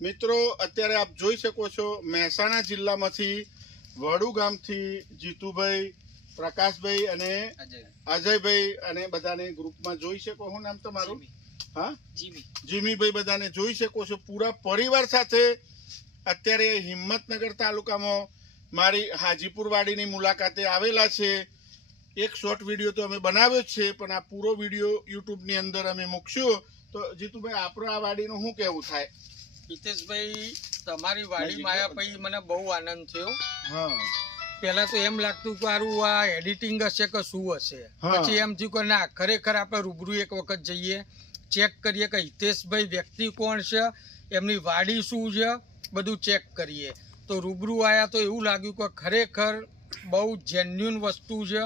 મિત્રો અત્યારે આપ જોઈ શકો છો મહેસાણા જિલ્લામાંથી વડુ ગામથી જીતુભાઈ, પ્રકાશભાઈ અને અજયભાઈ અને બધાને ગ્રુપમાં જોઈ શકો. શું નામ તમારું? હા, જીમીભાઈ. બધાને જોઈ શકો છો પૂરા પરિવાર સાથે અત્યારે હિંમતનગર તાલુકામાં મારી હાજીપુર વાડીની મુલાકાતે આવેલા છે. એક શોર્ટ વિડીયો તો અમે બનાવ્યો જ છે, પણ આ પૂરો વિડીયો યુટ્યુબની અંદર અમે મૂકશું. તો જીતુભાઈ, આપણો આ વાડીનું શું કહેવું થાય? હિતેશભાઈ, તમારી વાડીમાં આવ્યા પછી મને બહુ આનંદ થયો. હા, પેલા તો એમ લાગતું કે આરું આ એડિટિંગ હશે કે શું હશે, પછી એમ થયું કે ના, ખરેખર આપણે રૂબરૂ એક વખત જઈએ, ચેક કરીએ કે હિતેશભાઈ વ્યક્તિ કોણ છે, એમની વાડી શું છે, બધું ચેક કરીએ. તો રૂબરૂ આવ્યા તો એવું લાગ્યું કે ખરેખર બહુ જેન્યુન વસ્તુ છે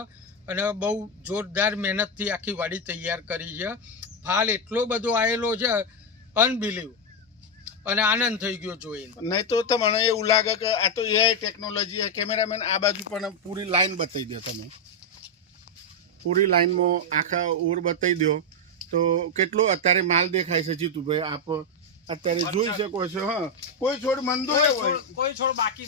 અને બહુ જોરદાર મહેનતથી આખી વાડી તૈયાર કરી છે. ફાલ એટલો બધો આવેલો છે, અનબિલીવ, અને આનંદ થઈ ગયો જોઈને. નહીં તો તમને એવું લાગે કે આ તો એઆઈ ટેકનોલોજી. કેમેરામેન આ બાજુ પણ પૂરી લાઈન બતાવી દો. તમે પૂરી લાઈનમાં આખા ઓર બતાવી દો તો કેટલો અત્યારે માલ દેખાય છે. જીતુભાઈ, આપ અત્યારે જોઈ શકો છો. હા, કોઈ છોડ મંદો કોઈ છોડ બાકી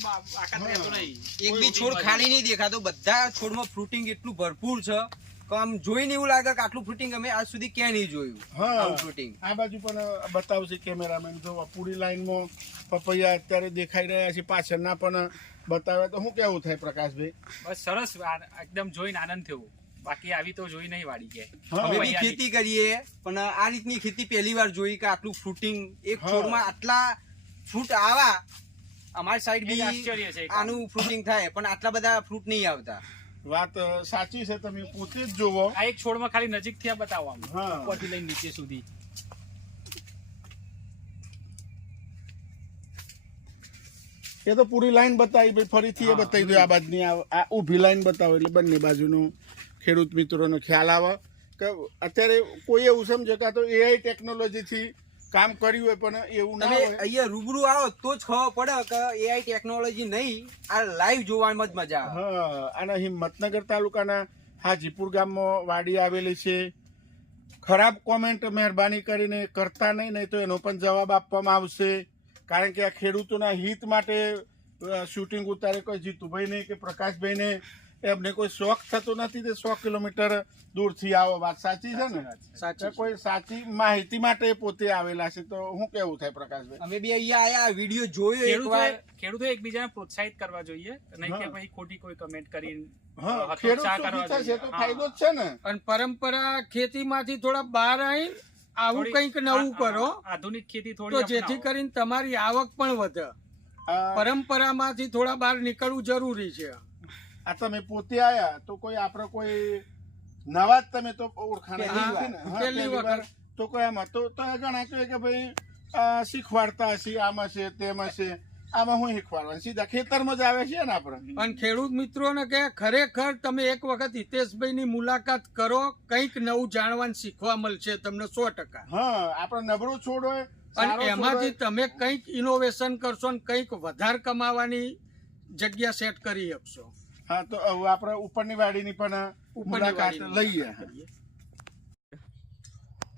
નહીં, એક બી છોડ ખાલી નહીં દેખાતો. બધા છોડમાં ફ્રૂટિંગ એટલું ભરપૂર છે કે આમ જોઈને એવું લાગે કે આટલું ફ્રૂટિંગ અમે આજ સુધી ક્યાંય નહીં જોયું. હા, ફ્રૂટિંગ આ બાજુ પણ બતાવશે કેમેરામેન. જો પૂરી લાઈનમાં પપૈયા અત્યારે દેખાઈ રહ્યા છે, પાછળના પણ બતાવે. તો શું કેવું થાય પ્રકાશભાઈ? બસ સરસ, એકદમ જોઈને આનંદ થયો. બાકી આવી તો જોઈ નહીં વાડી કે અમે બી ખેતી કરીએ, પણ આ રીતની ખેતી પહેલી વાર જોઈ કે આટલું ફ્રૂટિંગ એક છોડમાં આટલા ફ્રૂટ આવા. અમારી સાઈડ બી આનું ફ્રૂટિંગ થાય, પણ આટલા બધા ફ્રૂટ નહીં આવતા. વાત સાચી છે, તમે પોતે જ જોવો. આ એક છોડમાં ખાલી નજીકથી બતાવવાનું, ઉપરથી લઈને નીચે સુધી. એ તો પૂરી લાઈન બતાવી ભાઈ, ફરીથી એ બતાવી દો. આ બાજુની આ ઊભી લાઈન બતાવો એટલે બંને બાજુનું ખેડૂત મિત્રોનો ખ્યાલ આવે કે અત્યારે કોઈ એવું સમજે કે આ તો એઆઈ ટેકનોલોજીથી કામ કર્યું હોય, પણ એવું ના હોય. અહીંયા રૂબરૂ આવો તો જ ખબર પડે કે એઆઈ ટેકનોલોજી નહીં, આ લાઈવ જોવામાં જ મજા આવે. હા, અને હિંમતનગર તાલુકાના હાજીપુર ગામમાં વાડી આવેલી છે. ખરાબ કોમેન્ટ મહેરબાની કરીને કરતા નહીં તો એનો પણ જવાબ આપવામાં આવશે. કારણ કે આ ખેડૂતોના હિત માટે શૂટિંગ ઉતારે કોઈ જીતુભાઈને કે પ્રકાશભાઈને એમને કોઈ શોખ થતો નથી. તે 100 કિલોમીટર દૂરથી આવો. વાત સાચી છે ને? સાચી. કોઈ સાચી માહિતી માટે પોતે આવેલા છે. તો શું કેવું થાય પ્રકાશભાઈ? અમે બી અહીંયા આયા, વિડીયો જોયો. ખેડૂતો એકબીજાને પ્રોત્સાહિત કરવા જોઈએ, નહીં કે ભાઈ ખોટી કોઈ કમેન્ટ કરીને. હા, ખેડૂતો થશે તો ફાયદો જ છે ને. અને પરંપરા ખેતીમાંથી થોડા બહાર આવીને આવું કંઈક નવું કરો, આધુનિક ખેતી તો થોડી, જેથી કરીને તમારી આવક પણ વધે. પરંપરામાંથી થોડા બહાર નીકળવું જરૂરી છે. આ તમે પોતે આયા તો કોઈ આપણે કોઈ નવા જ તમે તો ઓળખાણ તો કોઈ આમાં તો ઘણા કહે કે ભાઈ શીખવાડતા હશે, આમ હશે તેમ હશે. આમાં હું શીખવાડવાનું? સીધા ખેતરમાં જ આવે છે ને આપણે. અને ખેડૂત મિત્રોને કે ખરેખર તમે એક વખત હિતેશભાઈની મુલાકાત કરો, કંઈક નવું જાણવાનું શીખવા મળશે તમને 100%. હા, આપણે નબળો છોડ હોય અને એમાંથી તમે કંઈક ઇનોવેશન કરશો ને કંઈક વધારે કમાવાની જગ્યા સેટ કરી શકશો. હા, તો હવે આપણે ઉપરની વાડીની પણ મુલાકાત લઈએ.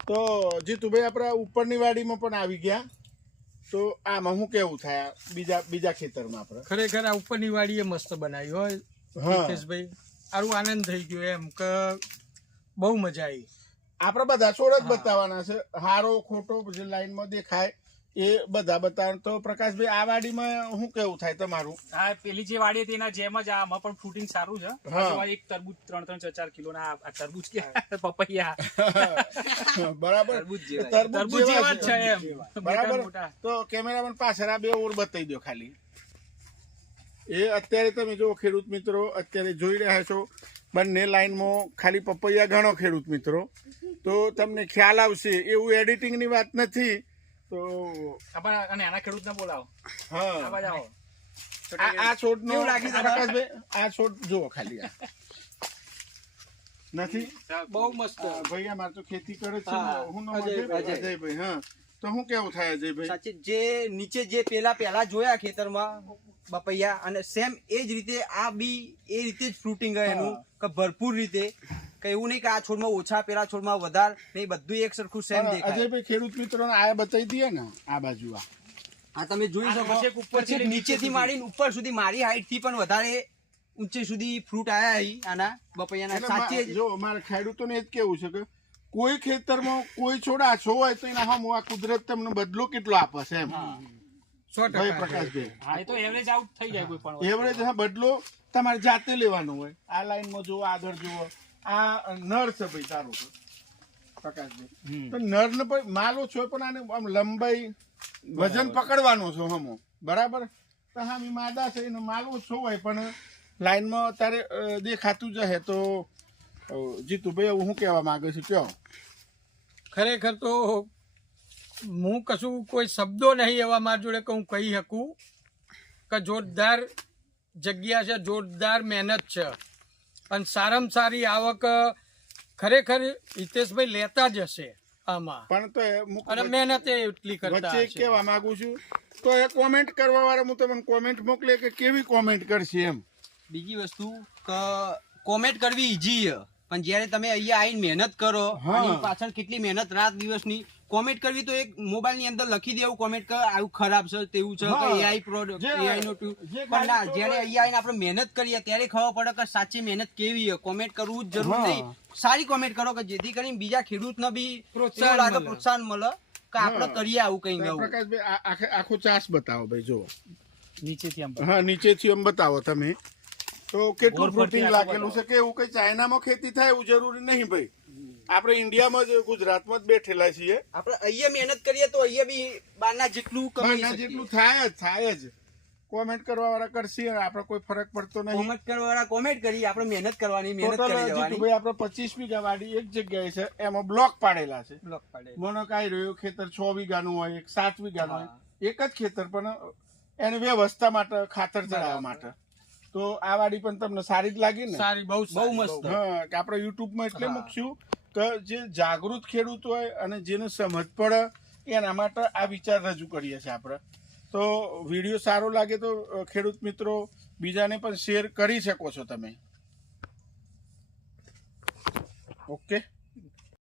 તો જીતુભાઈ, આપણે ઉપરની વાડીમાં પણ આવી ગયા. તો આમાં શું કેવું થાય બીજા ખેતરમાં? આપણે ખરેખર આ ઉપરની વાડીએ મસ્ત બનાવી હોય હિતેશભાઈ, સારું આનંદ થઈ ગયો. એમ કે બહુ મજા આવી. આપણે બધા છોડ જ બતાવવાના છે, હારો ખોટો જે લાઈનમાં દેખાય એ બધા બતાવ. તો પ્રકાશભાઈ, આ વાડીમાં શું કેવું થાય તમારું? હા, પેલી જે વાડી હતી એના જેમ જ આમાં પણ ફ્રૂટિંગ સારું છે. એક તરબૂચ 3-4 કિલો ના તરબૂચ કે પપૈયા બરાબર તરબૂચ જેવા જ છે એમ. બરાબર. તો કેમેરામેન પાછળ આ બે ઓર બતાવી દો ખાલી. એ અત્યારે તમે જો ખેડૂત મિત્રો અત્યારે જોઈ રહ્યા છો, બંને લાઈનમાં ખાલી પપૈયા ગણો ખેડૂત મિત્રો, તો તમને ખ્યાલ આવશે. એવું એડિટિંગની વાત નથી. તો અને આના ખેડૂતને બોલાવો. હા, આ છોડ નો પ્રકાશભાઈ, આ છોડ જુઓ ખાલી. આ નથી બહુ મસ્ત ભાઈ, અમારે તો ખેતી કરે છે. હું અજયભાઈ. હા, તો શું કેવું થાય અજયભાઈ? સાચી, જે નીચે જે પેલા જોયા ખેતરમાં પપૈયા, અને સેમ એ જ રીતે આ બી એ રીતે જ ફ્રૂટિંગ એનું કે ભરપૂર રીતે. કે એવું નહીં કે આ છોડમાં ઓછા, પેલા છોડમાં વધારે નહીં, બધું એક સરખું સેમ દેખાય. અજયભાઈ, ખેડૂત મિત્રોને આ બતાવી દઈએ ને, આ બાજુ આ તમે જોઈ આ શકો છેક ઉપરથી પછી નીચેથી માંડીને ઉપર સુધી મારી હાઈટ થી પણ વધારે ઊંચે સુધી ફ્રૂટ આયા અહીં આના બપૈયાના. એટલે સાચે જ જો મારે ખેડૂતોને જ કેવું છે કે કોઈ ખેતરમાં કોઈ છોડ આછો હોય તો એના હમ આ કુદરત તમને બદલો કેટલો આપે છે એમ 100% ભાઈ પ્રકાશભાઈ હા એ તો એવરેજ આઉટ થઈ જાય કોઈ પણ વસ્તુ. એવરેજ હા બદલો તમારે જાતે લેવાનો હોય. આ લાઈનમાં જુઓ, આગળ જુઓ, આ નર છે ભાઈ તારું તો પ્રકાશભાઈ. તો નર ને પણ માલ ઓછો હોય પણ આને આમ લંબાઈ વજન પકડવાનો છો હમો બરાબર. તો હા માદા છે એનો માલ ઓછો હોય પણ લાઈનમાં અત્યારે દેખાતું જ હે. તો જીતુભાઈ હું કહેવા માંગે છું કયો. ખરેખર તો હું કશું કોઈ શબ્દો નહીં એવા મારા જોડે કે હું કહી શકું કે જોરદાર જગ્યા છે, જોરદાર મહેનત છે અને સારામાં સારી આવક ખરેખર હિતેશભાઈ લેતા જ હશે આમાં. પણ તો અને મહેનત એટલી કરતા વચ્ચે હશે. કહેવા માંગુ છું તો એ કોમેન્ટ કરવા વાળા હું તમને કોમેન્ટ મોકલે કે કેવી કોમેન્ટ કરશે એમ. બીજી વસ્તુ કે કોમેન્ટ કરવી ઈઝી છે પણ જ્યારે તમે અહીંયા આવીને મહેનત કરો હા. અને પાછળ કેટલી મહેનત રાત દિવસની કોમેન્ટ કરવી તો એક મોબાઈલ ની અંદર લખી દેવું કોમેન્ટ કે આવું ખરાબ છે તેવું છે કે હા. એઆઈ પ્રોડક્ટ જે- એઆઈ નો જે પણ ના ખાલી જ્યારે અહીંયા આવીને આપણે મહેનત કરીએ ત્યારે ખબર પડે કે સાચી મહેનત કેવી છે. કોમેન્ટ કરવું જ જરૂર હા. નહીં, સારી કોમેન્ટ કરો કે જેથી કરીને બીજા ખેડૂતને બી પ્રોત્સાહન એવું લાગે, મળે. પ્રોત્સાહન મળે કે આપણે હા. કરીએ આવું કઈ તો નવું. પ્રકાશભાઈ આખો ચાસ બતાવો ભાઈ જુઓ. નીચેથી આમ હા નીચેથી એમ બતાવો તમે તો કેટલું ગોળ ફ્રૂટિંગ ફરતી લાગેલું આખો છે કે એવું કઈ ચાઇનામાં ખેતી થાય એવું જરૂરી નહીં ભાઈ. આપણે ઇન્ડિયામાં જ ગુજરાતમાં જ બેઠેલા છીએ. આપણે અહીંયા મહેનત કરીએ તો અહીંયા બી બારના જેટલું કમાઈ ના શકીએ. જેટલું થાય જ. કોમેન્ટ કરવા વાળા કરશે આપણે કોઈ ફરક પડતો નહીં. કોમેન્ટ કરવાવાળા કોમેન્ટ કરી, આપણે મહેનત કરવાની, મહેનત ટોટલ કરી જવાની. જીતુભાઈ આપણે 25 વીઘા વાડી એક જગ્યાએ છે એમાં બ્લોક પાડેલા છે. બ્લોક પાડે. મોનો કાંઈ રહ્યો ખેતર 6 વીઘાનું હોય, એક 7 વીઘાનું હોય, એક જ ખેતર પણ એની વ્યવસ્થા માટે ખાતર ચડાવવા માટે. તો આ વાડી પણ તમને સારી જ લાગી ને? સારી, બહુ સારી, મસ્ત. હા કે આપણે યુટ્યુબમાં એટલે હા. મૂકશું કે જે જાગૃત ખેડૂત હોય અને જેને સમજ પડે એના માટે આ વિચાર રજૂ કરીએ છીએ આપણે. તો વિડીયો સારો લાગે તો ખેડૂત મિત્રો બીજાને પણ શેર કરી શકો છો તમે. ઓકે.